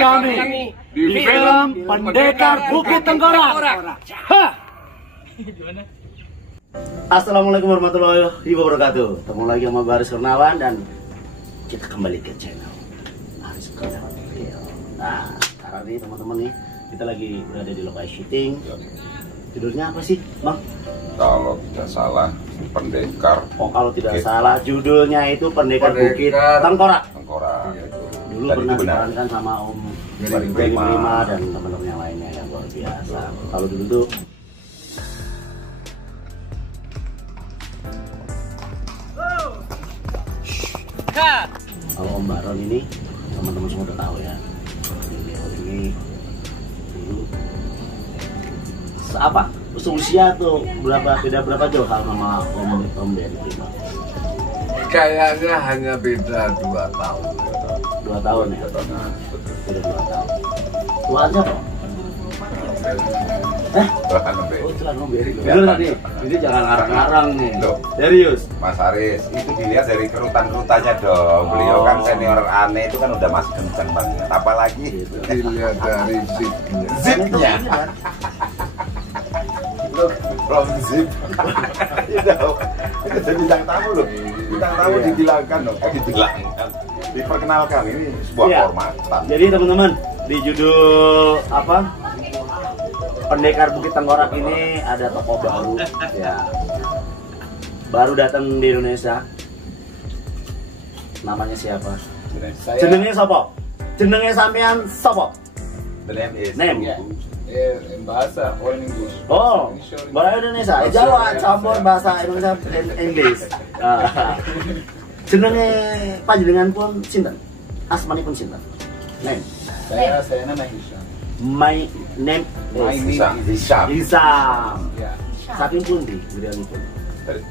kami di film Pendekar Bukit Tengkorak. Assalamualaikum warahmatullahi wabarakatuh. Ketemu lagi sama Baris Kurnawan dan kita kembali ke channel Baris Kurnawan. Nah, sekarang nih teman-teman nih kita lagi berada di lokasi syuting. Judulnya apa sih, Bang? Kalau tidak salah, Pendekar. Oh, kalau tidak salah judulnya itu Pendekar Bukit Tengkorak. Tengkorak. Dulu pernah diperankan sama Om Ferry Prima dan teman-teman yang lainnya yang luar biasa. Kalau dulu tuh kalau Om Baron ini teman-teman semua udah tahu ya. Ini dulu apa? Usia tuh beda berapa jauh sama Om Ferry Prima? Kayaknya hanya beda 2 tahun. 2 tahun ya? Beda 2 tahun. Tuanya apa? Oh, celana Om Ferry. Bener nih, ini jangan ngarang-ngarang nih. Loh. Serius? Mas Aris, itu dilihat dari kerutan-kerutannya dong. Beliau kan senior aneh itu kan udah masih kenceng banget. Apalagi Dilihat dari zipnya. zipnya. From zip. Itu jadi bintang tamu loh. Bintang tamu dibilangkan loh. Dibilangkan. Diperkenalkan, ini sebuah kehormatan. Jadi teman-teman, di judul apa? Pendekar Bukit Tengkorak ini ada tokoh baru ya. Baru datang di Indonesia. Namanya siapa? Jenenge sopo? Jenenge sampean sopo? The name is Bahasa orang Inggris. Oh, bahasa Indonesia. Jawa campur bahasa Indonesia dan Inggris. Jenenge panjenengan pun sinten? Asmanipun sinten? Name. Saya nama Hisham. My name is Hisham. Hisham. Ya. Saking pundi beliauipun? Dari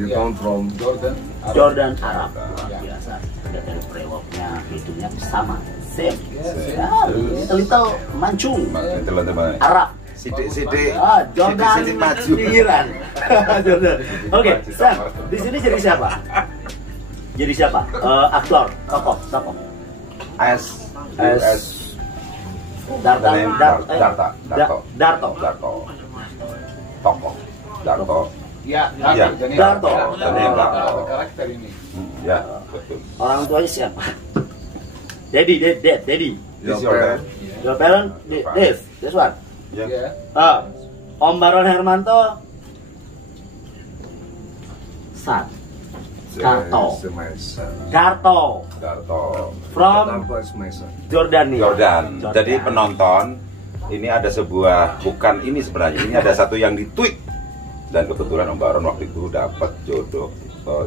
You come from Jordan. Jordan Arab. Luar biasa. Sudah dari brewoknya hidungnya sama. Same. Little mancung. teman-teman. Arab. Sidik-sidik. Jordan Sidik-sidik maju. pinggiran. Jordan. Oke, Sam. Di sini jadi siapa? Jadi siapa? Aktor, tokoh. Darto. Darto. Ya, Darto. Karakter ini. Ya, betul. Orang tuanya siapa? Daddy. Your parent, this one. Ya. Om Baron Hermanto, son. Darto. From Jordan. Jadi penonton ini ada sebuah, bukan ini sebenarnya, ini ada satu yang ditweet dan kebetulan Om Baron waktu itu dapat jodoh,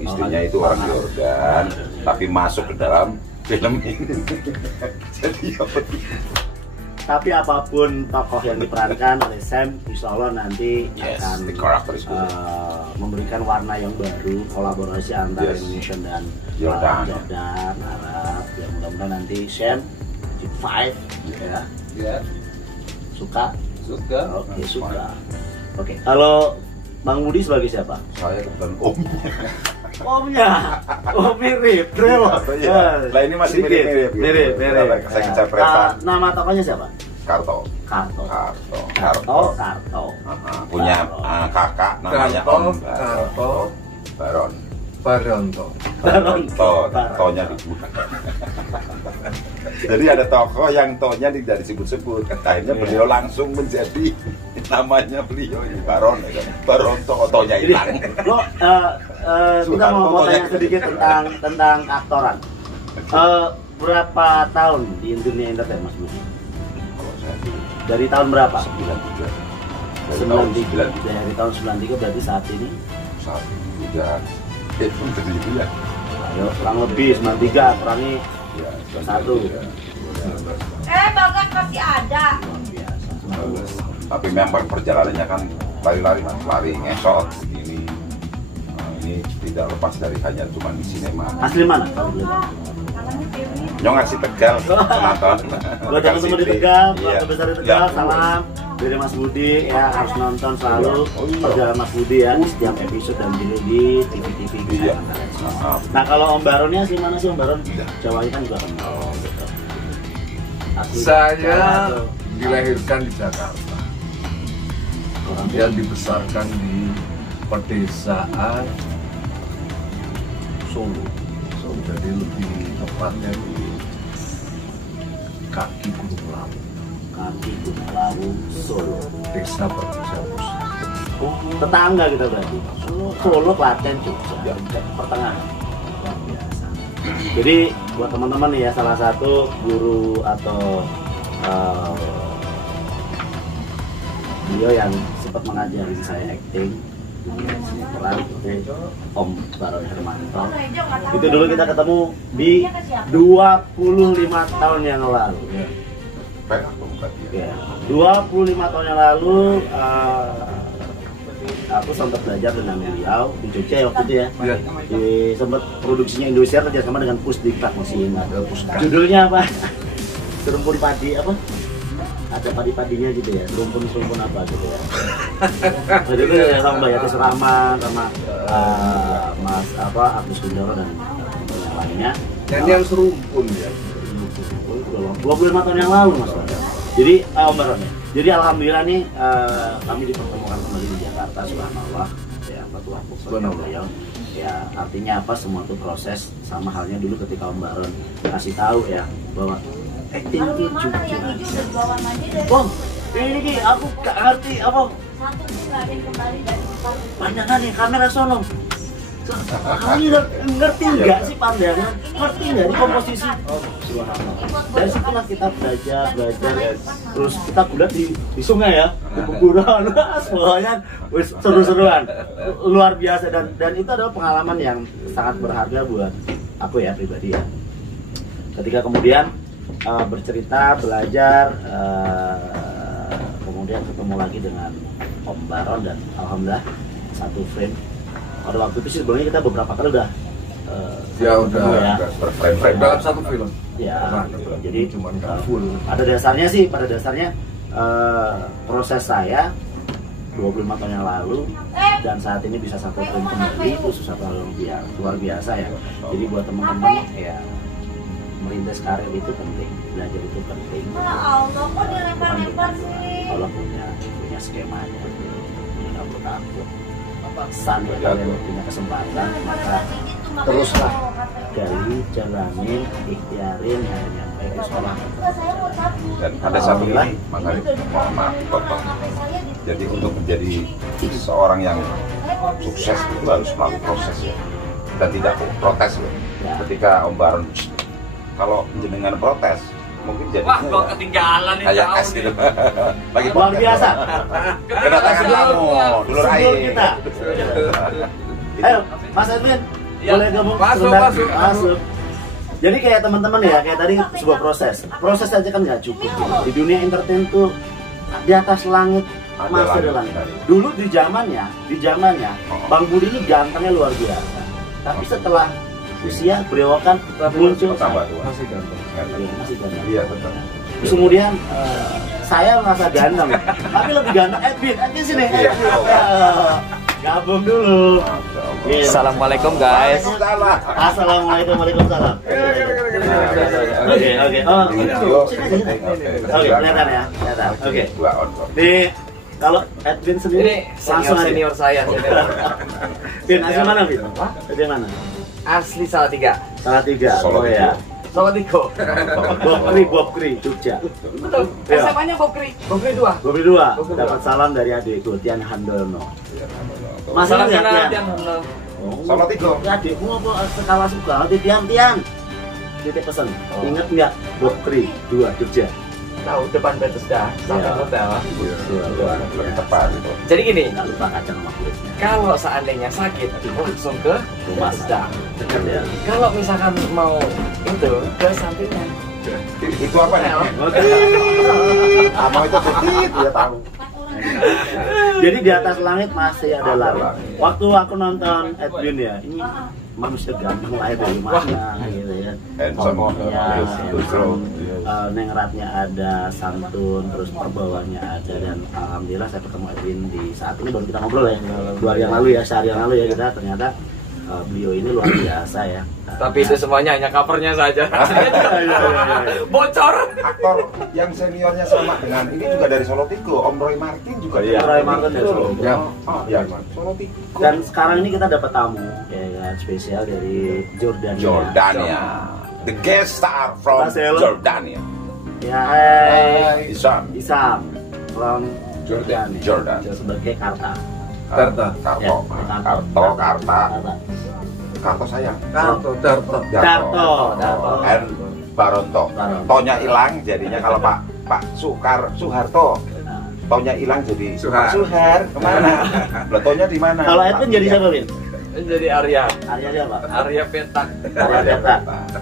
istrinya itu orang Jordan tapi masuk ke dalam film ini. Jadi tapi apapun tokoh yang diperankan oleh Sam, insya Allah nanti akan memberikan warna yang baru, kolaborasi antara Indonesia dan Jordan, Arab. Ya mudah-mudahan nanti Sam di 5 ya. Suka. Oke, suka. Oke. Kalau Bang Budi sebagai siapa? saya kebetulan omnya. Oh mirip, Lah ini masih mirip. Saya kecapretan. Nama tokohnya siapa? Karto. Punya kakak namanya Om Baronto. Tonya dibuka. Jadi ada tokoh yang tonya tidak disebut-sebut. Akhirnya beliau langsung menjadi namanya beliau ini Baronto, tonya hilang. Kita mau tanya sedikit tentang aktoran. Berapa tahun di dunia entertain Mas Budi? Dari tahun berapa? 93. Dari tahun 93 berarti saat ini? Saat ini udah itu ya. Ayo kurang lebih 93 kurangi 1. Bagas masih ada. Tapi memang perjalanannya kan lari ngesot ini. Ini tidak lepas dari hanya cuma di sinema. Asli mana? Nyong asli Tegal, penonton. Lo jangan semua di Tegal, keluarga besar di Tegal, salam dari Mas Budi ya, harus nonton selalu perjalanan Mas Budi ya di setiap episode dan juga di TV-TV bisa. Nah kalau Om Baronnya sih mana sih Om Baron? Jawanya kan juga kenal gitu. Saya dilahirkan di Jakarta, kemudian dibesarkan di pedesaan Solo. Jadi lebih tepatnya di kaki Gunung Lawu. Kaki Gunung Lawu, Solo. Desa Perpisahan. Oh, tetangga kita berarti. Solo, Klaten, Jogja, pertengahan. Luar biasa. Jadi buat teman-teman nih ya, salah satu guru atau beliau yang sempat mengajari saya acting, peran itu Om Baron Hermanto. Itu dulu kita ketemu di 25 tahun yang lalu. Ya, 25 tahun yang lalu aku sempat belajar dengan beliau di Jogja waktu itu ya. Di sempat produksinya Indosiar kerjasama dengan Pusdiklat, masih ingat. Judulnya apa? Serumpun padi apa? Ada padi-padinya gitu ya, serumpun apa gitu ya. Jadi itu ya sama Mbak Yati Suraman sama Mas Agus Gundoro dan yang lainnya. Dan yang serumpun ya. 25 tahun yang lalu Mas. Jadi Om Baron ya. Jadi alhamdulillah nih kami dipertemukan kembali di Jakarta, subhanallah. Ya, Bapak beliau. Ya, artinya apa? Semua itu proses, sama halnya dulu ketika Om Baron kasih tahu ya bahwa acting itu juga. Bang, ini aku gak ngerti apa. Pandangan nih kamera sono. Kamu ngerti nggak sih pandangan? Ngerti nggak di komposisi? Dari situlah kita belajar, terus kita gulat di sungai ya, di kuburan, semuanya seru-seruan, luar biasa dan itu adalah pengalaman yang sangat berharga buat aku ya pribadi ya. Ketika kemudian bercerita, belajar, kemudian ketemu lagi dengan Om Baron dan alhamdulillah satu frame. Pada waktu itu sih sebenarnya kita beberapa kali udah berframe dalam satu film. Ya, jadi cuma full. Pada dasarnya proses saya 25 tahun yang lalu dan saat ini bisa satu frame kembali itu sesuatu yang luar biasa ya. Jadi buat teman-teman ya, merintis karir itu penting, belajar itu penting. Kalau punya skemanya, nggak perlu takut. Sampai kalian punya kesempatan, maka teruslah gali, jalanin, ikhtiarin, yang baik sekolah. Dan ada satu ini, Mas Arif, mohon maaf, potong. Jadi untuk menjadi seorang yang sukses itu harus melalui proses ya, dan tidak protes loh. Ketika Om Baron, kalau jenengan protes, mungkin jadi kok ketinggalan nih kayak es gitu. Lagi luar biasa. Kena tangan kamu, dulur air kita. Ayo, Mas Edwin, boleh gabung? Masuk. Jadi kayak teman-teman ya, kayak tadi sebuah proses aja kan nggak cukup. Di dunia entertain tuh di atas langit masih ada langit. Dulu di zamannya Bang Budi ini gantengnya luar biasa. Tapi setelah usia berewokan muncul tambah tua. Masih ganteng. Masih ganteng. Iya betul. Terus kemudian saya merasa ganteng, tapi lebih ganteng Edwin sini. Gabung dulu. Assalamualaikum guys. Assalamualaikum, waalaikumsalam. Oke. Oke, kelihatan ya. Oke. Nih, kalau Edwin sendiri senior saya. Bin, asli mana Bin? Dari mana? Asli Salatiga. Oh ya. Salatiga. Bob Kri, Jogja. Betul. SMA-nya Bob Kri 2. Bob Kri 2. Dapat salam dari adikku Tian Handono. Masalah nggak Tian? Salatiga. Adikmu apa skala suka? Tian. Titip pesan. Ingat nggak Bob Kri 2 Jogja? Tahu depan Bethesda sampai hotel. Lebih tepat itu. Jadi gini, Nggak lupa kacang sama kulitnya. kalau seandainya sakit langsung ke rumah Bethesda. Dekat ya. Kalau misalkan mau itu ke sampingnya. Itu apa nih? Apa itu titit? Dia tahu. Jadi di atas langit masih ada langit. Waktu aku nonton Edwin ya, ini manusia ganteng lahir dari mana gitu ya. Ngomongnya, nengratnya ada, santun, terus perbawaannya ada, dan alhamdulillah saya ketemu Edwin di saat ini baru kita ngobrol ya 2 hari yang lalu ya, sehari yang lalu ya kita ternyata beliau ini luar biasa ya. Tapi itu semuanya hanya covernya saja. Bocor. Aktor yang seniornya sama dengan ini juga dari Solo Tigo, Om Roy Martin juga. Iya, Roy Martin dari Solo Tigo. Ya, Solo Tigo. Dan sekarang ini kita dapat tamu ya kan, spesial dari Jordania. The guest star from Jordania. Ya, hai. Isam from Jordan. Sebagai Karta. Karta. Karto sayang. Darto. And Baronto. Tonya hilang jadinya kalau Pak Soeharto. Tonya hilang jadi Suhar. Kemana? Loh, Tonya di mana? Kalau Edwin jadi siapa, Win? Jadi Arya. Arya siapa? Arya Petak. Arya Petak.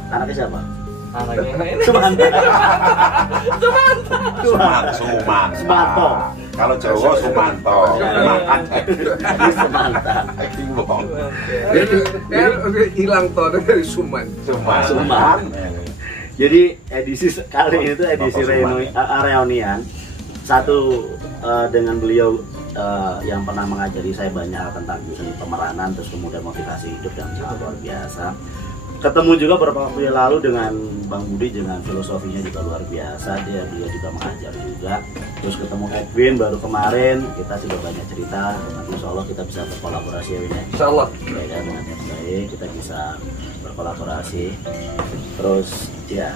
Anaknya siapa? Anaknya ini. Sumanta. Sumanto. Kalau Jawa Sumanto. Makan Sumanta. Hilang toh dari Suman. Jadi edisi kali itu edisi reunian satu dengan beliau yang pernah mengajari saya banyak tentang seni pemeranan, terus kemudian motivasi hidup yang sangat luar biasa. Ketemu juga beberapa waktu yang lalu dengan Bang Budi, dengan filosofinya juga luar biasa. Beliau juga mengajar juga. Terus ketemu Edwin baru kemarin, kita sudah banyak cerita. Nanti insya Allah kita bisa berkolaborasi ya Win. Insya Allah. Ya kan, dengan yang baik kita bisa berkolaborasi. Terus ya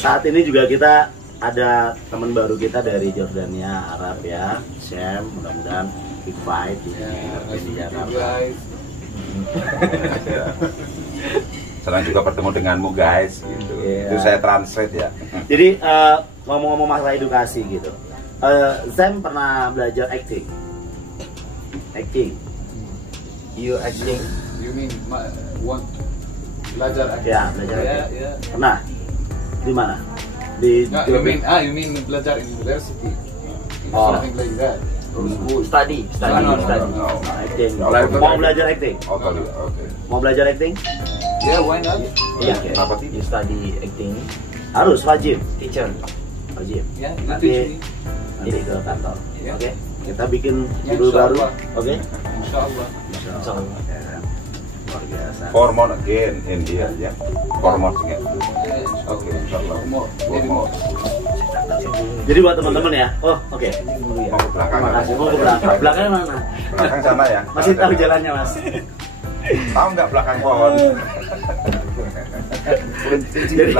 saat ini juga kita ada teman baru kita dari Jordania Arab ya, Sam. Mudah-mudahan big fight di Jakarta. Senang juga bertemu denganmu guys gitu. Itu saya translate ya. Jadi ngomong-ngomong masalah edukasi gitu, Sam pernah belajar acting. You acting. You mean want belajar acting? Ya, belajar acting. Ya. Pernah? Di mana? Di No, you mean belajar in university? Something like that. Study. Acting. Mau belajar acting? Oke. Mau belajar acting? Yeah, why not? Iya. Kenapa tidak? You study acting. Harus wajib. Teacher. Wajib. Yeah, Nanti teach me. ke kantor. Ya. Oke. Kita bikin Ya, judul baru. insyaallah. Oke. Insyaallah. Insyaallah. Ya kan? Luar biasa. 4 more again in here ya. 4 more again. Oke, insyaallah. More. Jadi buat teman-teman ya. Oh, oke. Mau ke belakang. Terima kasih. Mau ke belakang. Belakang mana? Belakang sana ya. Masih tahu jalannya, Mas? Tahu nggak belakang pohon? Jadi,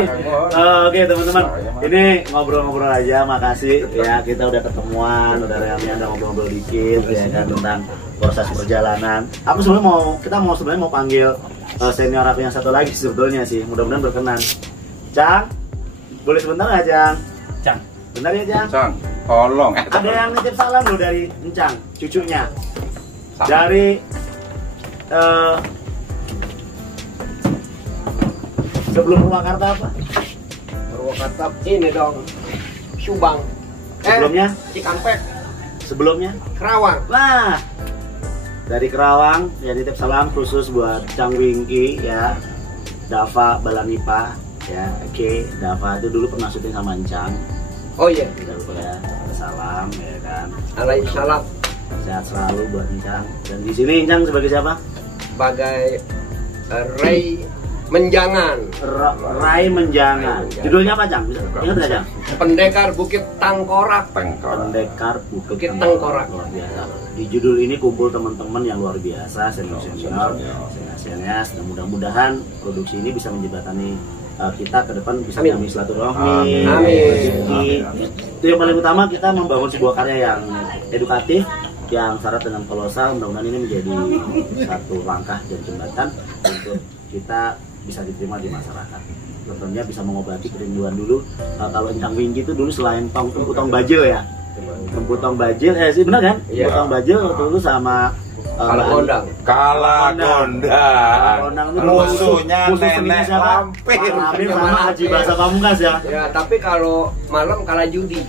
oke teman-teman, ini ngobrol-ngobrol aja, makasih ya, kita udah ketemuan, udah reunian, udah ngobrol-ngobrol dikit ya kan tentang proses perjalanan. Aku sebenarnya sebenarnya mau panggil senior aku yang satu lagi sebetulnya sih, mudah-mudahan berkenan. Cang, boleh sebentar nggak Cang? Cang, bentar ya Cang. Cang, tolong. Ada yang nitip salam loh dari Encang, cucunya. Dari sebelum Purwakarta apa? Purwakarta ini dong, Subang. Sebelumnya? Cikampek. Sebelumnya? Kerawang. Nah, dari Kerawang ya titip salam khusus buat Cang Wingki ya, Dava Balanipa ya, oke. Dava itu dulu pernah syuting sama Encang. Oh iya. Tidak lupa ya, salam ya kan. Alaihissalam. Sehat selalu buat Encang. Dan di sini Encang sebagai siapa? Sebagai Ray Menjangan. Rai Menjangan. Judulnya apa Cang? Ingat nggak Cang? Pendekar Bukit Tangkorak. Pendekar Bukit Tangkorak. Luar biasa. Di judul ini kumpul teman-teman yang luar biasa, senior-senior, senior. Dan mudah-mudahan produksi ini bisa menjembatani kita ke depan bisa kami silaturahmi. Amin. Itu yang paling utama, kita membangun sebuah karya yang edukatif, yang syarat dengan kolosal. Mudah-mudahan ini menjadi satu langkah dan jembatan untuk kita bisa diterima di masyarakat. Tentunya bisa mengobati kerinduan dulu. Kalau Encang Wingki itu dulu selain Emputong Bajil ya, Emputong Bajil, sih benar kan? Iya. Emputong Bajil waktu itu sama Kalagondang. Kalagondang. Musuhnya Nenek Lampir. Lampir sama Haji Bahasa Pamungkas ya. Ya, tapi kalau malam kalah judi.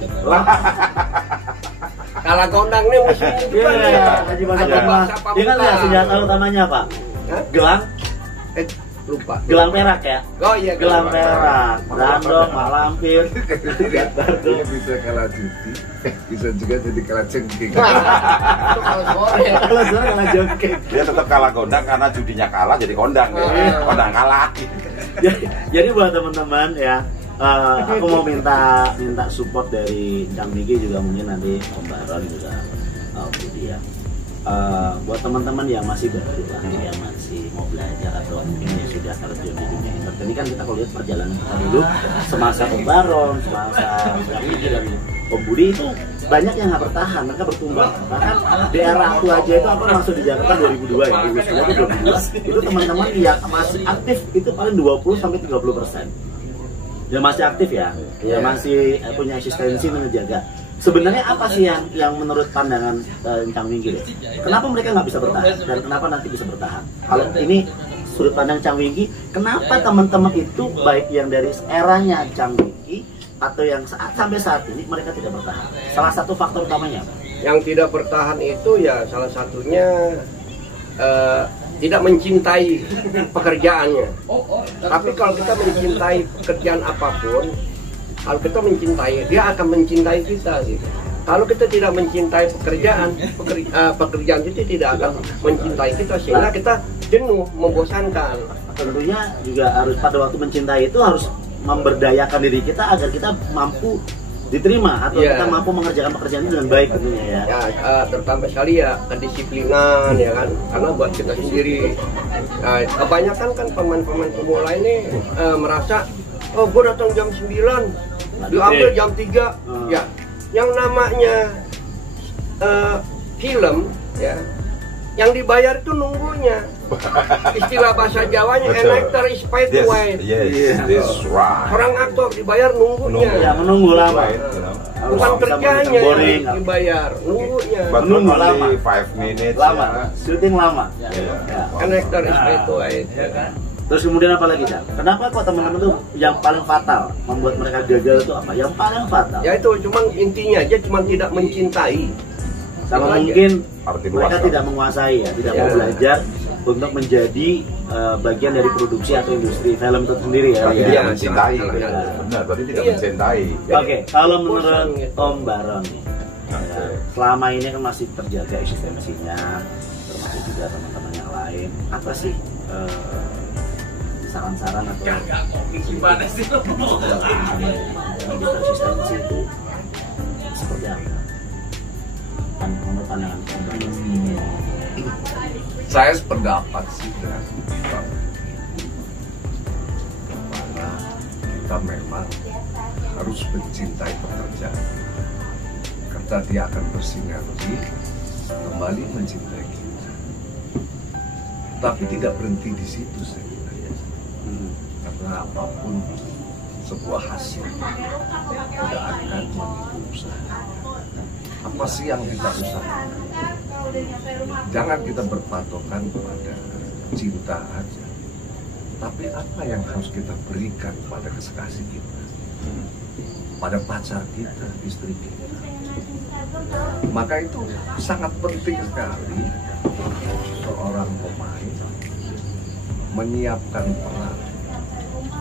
Kalagondang nih musuhnya. Iya, Haji Bahasa Pamungkas. Ingat nggak senjata utamanya apa? Hah? Gelang. lupa. Gelang perak ya. Oh iya, Gelang perak, Brandon, Mak Lampir, Gatardo. Dia bisa kalah judi, bisa juga jadi kalah cengking. Itu kalau sore. Kalau sore kalah jongkeng. Dia tetap kalah kondang karena judinya kalah jadi kondang ya. Kondang kalah. Jadi buat teman-teman ya, aku mau minta support dari Cang Miki juga, mungkin nanti Om Baron juga Budi ya. Buat teman-teman yang masih baru lah, yang masih mau belajar atau mungkin yang sudah terjun di dunia internet ini, kan kita kalau lihat perjalanan kita dulu semasa Om Baron, semasa Cang Miki dan Om Budi itu banyak yang nggak bertahan, mereka bertumbuh. Bahkan di era aku aja itu, aku masuk di Jakarta 2002 ya, lulus kuliah itu 2002, itu teman-teman yang masih aktif itu paling 20-30%. Ya masih aktif ya, ya masih punya eksistensi menjaga. Sebenarnya apa sih yang menurut pandangan Cang Miki? Kenapa mereka nggak bisa bertahan dan kenapa nanti bisa bertahan? Kalau ini sudut pandang Cang Miki, kenapa teman-teman itu baik yang dari eranya Cang Miki atau yang sampai saat ini mereka tidak bertahan? Salah satu faktor utamanya apa? Yang tidak bertahan itu ya salah satunya tidak mencintai pekerjaannya. Tapi kalau kita mencintai pekerjaan apapun, kalau kita mencintai, dia akan mencintai kita gitu. Kalau kita tidak mencintai pekerjaan itu tidak akan mencintai kita, sehingga kita jenuh, membosankan. Tentunya juga harus pada waktu mencintai itu harus memberdayakan diri kita agar kita mampu diterima atau kita mampu mengerjakan pekerjaan itu dengan baik tentunya ya. Ya, terutama sekali ya kedisiplinan ya kan, karena buat kita sendiri kebanyakan kan pemain-pemain pemula ini merasa oh gue datang jam 9 diambil jam 3 ya, yang namanya film ya, yang dibayar itu nunggunya. Istilah bahasa Jawanya, an actor is paid to wait. Yes, that's right. Orang aktor dibayar nunggunya. Ya, menunggu lama. Bukan kerjanya yang dibayar, nunggunya. But Menunggu not lama. only 5 minutes. Lama, ya. syuting lama. Ya. An actor is paid to wait. Terus kemudian apa lagi, Cak? Kenapa kok teman-teman tuh yang paling fatal membuat mereka gagal itu apa? Yang paling fatal? Ya itu cuman intinya aja, cuman tidak mencintai. Sama Itu mungkin Arti mereka luas, tidak menguasai ya, tidak mau belajar untuk menjadi bagian dari produksi atau industri film itu sendiri ya. Berarti Iya, tidak mencintai. iya. Benar, berarti tidak Iya. mencintai. Oke, kalau menurut Bosan gitu. Om Baron nih, ya, selama ini kan masih terjaga eksistensinya, termasuk juga teman-teman yang lain. Apa sih saran-saran atau Gimana sih lo? menjaga eksistensi itu seperti apa? Menurut pandangan Om Baron. Saya sependapat sih dengan Bang. Karena kita memang harus mencintai pekerjaan, karena dia akan bersinergi kembali mencintai kita. Tapi tidak berhenti di situ saya kira ya. Karena apapun sebuah hasil tidak akan menipu usaha. Apa sih yang kita usahakan? Jangan kita berpatokan pada cinta aja, tapi apa yang harus kita berikan pada kekasih kita, pada pacar kita, istri kita. Maka itu sangat penting sekali seorang pemain menyiapkan peran,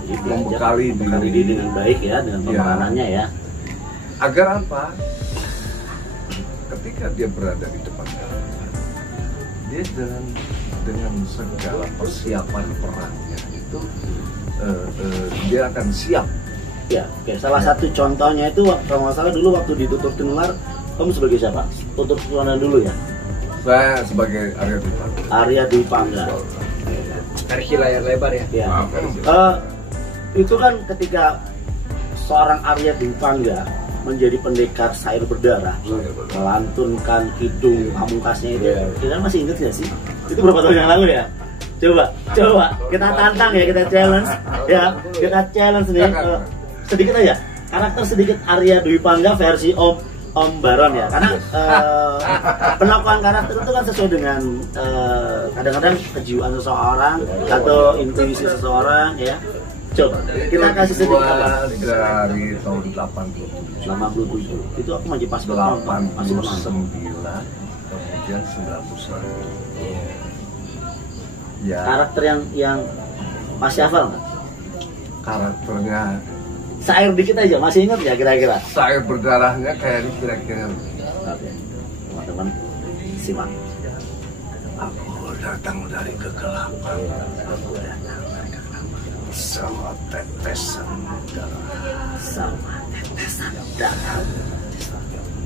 Jadi membekali diri dengan baik ya, dengan pemeranannya ya. agar apa? Ketika dia berada di depan kamera, dia dengan segala persiapan perannya itu dia akan siap. Ya, oke. Salah satu contohnya itu kalau nggak salah dulu waktu di Tutur Tinular, kamu sebagai siapa? Tutur Tinular dulu ya. Saya sebagai Arya Dwi Pangga. Arya Dwi Pangga. Versi layar lebar ya. Ya. Maaf, versi. Itu kan ketika seorang Arya Dwi Pangga menjadi pendekar Sair Berdarah, melantunkan kidung pamungkasnya itu, kita masih ingat nggak sih? Itu berapa tahun yang lalu ya? Coba kita tantang ya, kita challenge ya, kita challenge nih sedikit aja karakter sedikit Arya Dwi Pangga versi Om Baron ya, karena penaklukan karakter itu kan sesuai dengan kadang-kadang kejiwaan seseorang atau intuisi seseorang ya. Coba kita kasih sedikit apa? Dari tahun 87, 87 itu aku masih pas penonton, masih penonton. 89, kemudian 91. Ya, Karakter yang Masih hafal nggak? Karakternya Sair dikit aja, masih ingat ya kira-kira? Sair berdarahnya kayak kira-kira. Oke, teman-teman simak. Aku datang dari kegelapan. Aku datang dari kegelapan. Sama tetesan darah. Sama tetesan darah.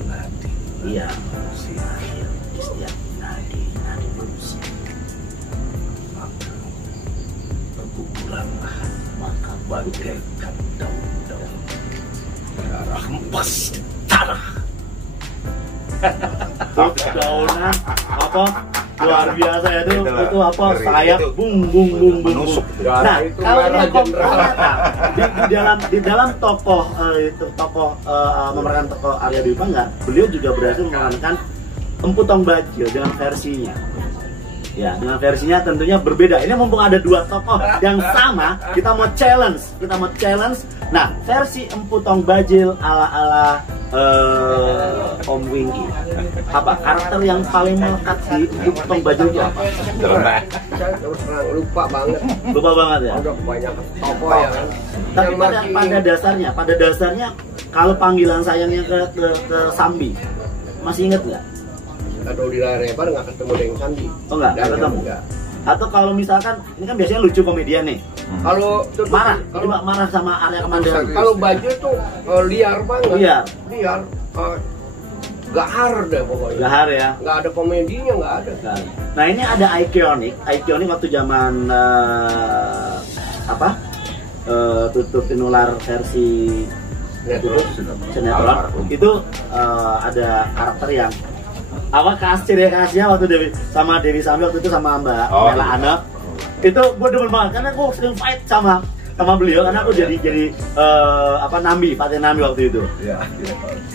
Nadi. Iya, manusia di setiap nadi manusia. Maka berguguranlah. Maka Bagaikan daun-daun. Darah hempas tanah. daunan apa luar biasa ya itu apa Ngeri. sayap Itu bung bung bung bung menusuk. nah itu kalau merah ini ternyata di dalam tokoh itu tokoh memerankan tokoh Arya Dwi Pangga, beliau juga berhasil memerankan Empu Tong Bajil dengan versinya. Ya, dengan versinya tentunya berbeda. Ini mumpung ada dua tokoh yang sama, kita mau challenge. Nah, versi Empu Tong Bajil ala Om Wingky. Apa karakter yang paling melekat di Empu Tong Bajil itu apa? Saya terus terang lupa banget. Lupa banget ya. Udah banyak tokoh ya kan. Tapi Yang pada dasarnya kalau panggilan sayangnya ke Sambi, masih inget nggak? Aduh di layar lebar nggak ketemu dengan Sandi. Oh nggak ketemu. Enggak. Atau kalau misalkan ini kan biasanya lucu komedian nih, Kalau marah, kalau coba marah sama Arya Kamandanu. kalau baju tuh liar banget. Liar. Gahar deh pokoknya. Gahar ya. Nggak ada komedinya, nggak ada. Nah ini ada iconic waktu zaman tutup tinular versi sinetron itu ada karakter yang khasnya waktu Dewi Sambi waktu itu sama Mbak Mela Ana itu gue demen banget karena gue sering fight sama beliau karena aku jadi Nambi, Fatih Nambi waktu itu.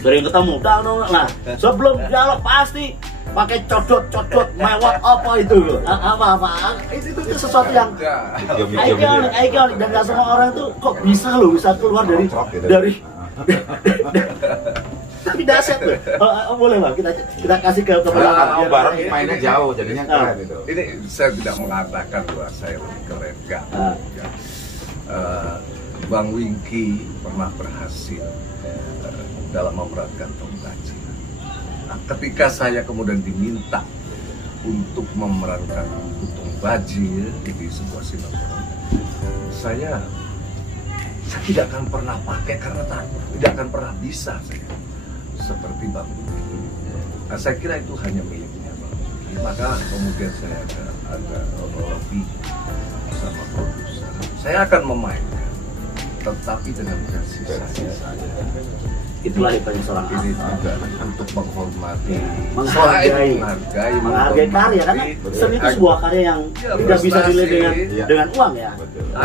Sering ketemu. Nah, sebelum dialog pasti pakai codot mewah apa itu loh. Itu sesuatu yang iconic dan gak semua orang tuh kok bisa keluar dari tapi dahsyat loh. Boleh Bang, kita kasih ke Karena Om Baron mainnya jauh, jadinya keren itu. Ini saya tidak mengatakan bahwa saya lebih keren, enggak. Bang Wingky pernah berhasil dalam memerankan Tong Bajil. Nah, ketika saya kemudian diminta untuk memerankan Tong Bajil di sebuah sinetron, saya tidak akan pernah pakai karena tidak akan pernah bisa saya seperti Bang Wingky. Nah, saya kira itu hanya miliknya Bang Wingky. Maka kemudian saya ada lobby sama produser. Saya akan memainkan, tetapi dengan versi saya. Itulah hebatnya seorang Ini aktor. juga untuk menghormati, menghargai karya karena seni itu sebuah karya yang tidak bisa dilihat dengan uang ya.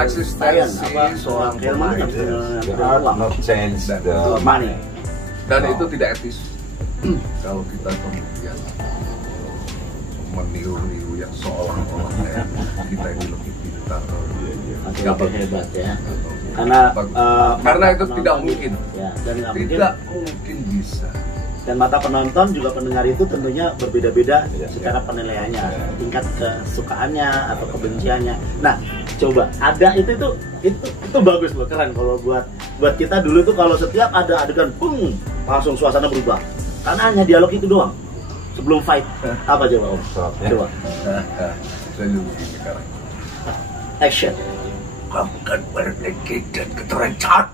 eksistensi seorang pemain Not change the money. dan itu tidak etis kalau kita kemudian meniru-niru yang seolah-olah kita ini lebih pintar. Hebat ya. Karena itu tidak mungkin. Ya, dan Tidak mungkin bisa. Dan mata penonton juga pendengar itu tentunya berbeda-beda secara penilaiannya, tingkat kesukaannya atau kebenciannya. Nah, coba ada itu bagus loh, keren kalau buat kita dulu tuh kalau setiap ada adegan langsung suasana berubah. Karena hanya dialog itu doang. Sebelum fight, apa coba Om? Coba. Saya begini sekarang. Action. Kamu kan berdeki dan keterencahan.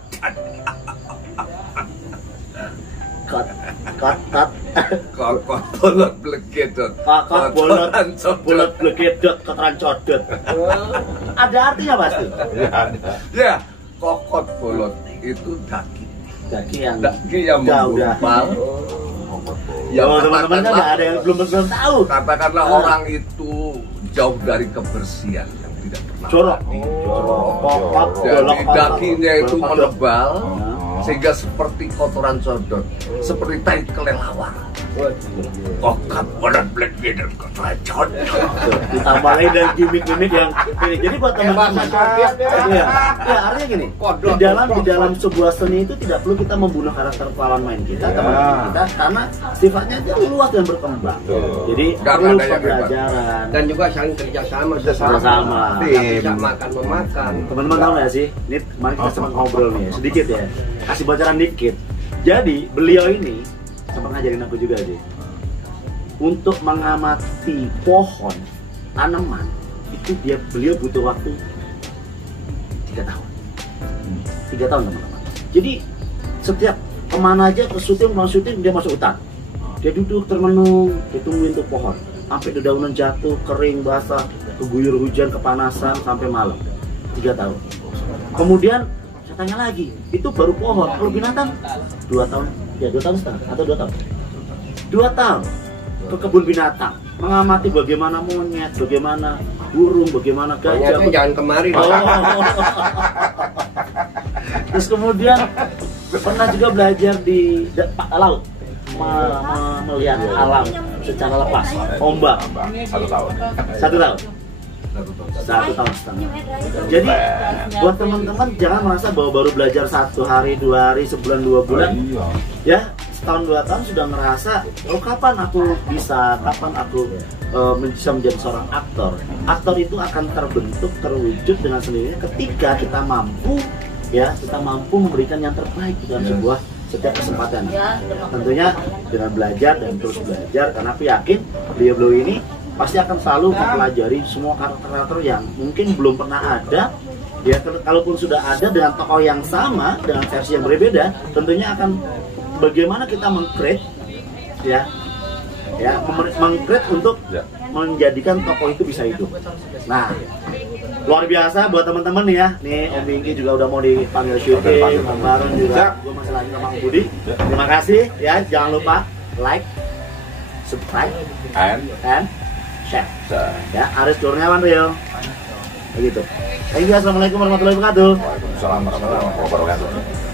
Cut. Kokot bolot blegedot. Kakak bolot blegedot keterancodot. Ada artinya pasti. Ya, kokot bolot itu daging. Daging yang menggumpal. Teman-teman kan nggak ada yang belum tahu. Katakanlah orang itu jauh dari kebersihan yang tidak pernah Jorok. Jadi dagingnya itu menebal sehingga seperti kotoran codot, seperti tai kelelawar. Kokat waran Black Widow kerajaan. Ditambah lagi dan gimmick-gimmick yang ini. Jadi buat teman-teman ya, artinya gini, di dalam sebuah seni itu tidak perlu kita membunuh karakter lawan main kita, teman-teman kita, karena sifatnya itu luas dan berkembang. Jadi perlu pembelajaran dan juga saling kerjasama. Bisa makan memakan. Teman-teman tahu nggak sih? Ini kemarin kita sempat ngobrol nih, sedikit ya, kasih bocoran dikit. Jadi beliau ini sempat ngajarin aku juga sih, untuk mengamati pohon, tanaman itu beliau butuh waktu 3 tahun. 3 tahun teman-teman. Jadi setiap kemana aja ke syuting dia masuk hutan. Dia duduk termenung, dia tungguin tuh pohon sampai dedaunan jatuh, kering, basah, keguyur hujan, kepanasan sampai malam. 3 tahun. Kemudian saya tanya lagi, itu baru pohon. Kalau binatang 2 tahun, ya 2 tahun setengah atau 2 tahun. 2 tahun ke kebun binatang, mengamati bagaimana monyet, bagaimana burung, bagaimana gajah. Jangan kemari. Terus kemudian pernah juga belajar di laut, melihat alam secara lepas, ombak. 1 tahun. 1 tahun. 1 tahun setengah. Jadi buat teman-teman jangan merasa bahwa baru belajar 1 hari, 2 hari, sebulan, 2 bulan, ya setahun 2 tahun sudah merasa, oh kapan aku bisa, kapan aku bisa menjadi seorang aktor. Aktor itu akan terbentuk, terwujud dengan sendirinya ketika kita mampu, ya kita mampu memberikan yang terbaik dalam sebuah setiap kesempatan. Tentunya dengan belajar dan terus belajar, karena aku yakin beliau ini pasti akan selalu mempelajari semua karakter-karakter yang mungkin belum pernah ada. Ya, kalaupun sudah ada dengan tokoh yang sama, dengan versi yang berbeda, tentunya akan bagaimana kita meng-create, meng-create untuk menjadikan tokoh itu bisa hidup. Nah, luar biasa buat teman-teman ya. Nih Om Bingki juga udah mau dipanggil syuting, Om Baron juga, gue masih lagi sama Om Budi. Terima kasih ya, jangan lupa like, subscribe, and share. Ya, Aris Kurniawan Rio. Begitu. Thank you, assalamualaikum warahmatullahi wabarakatuh. Waalaikumsalam warahmatullahi wabarakatuh.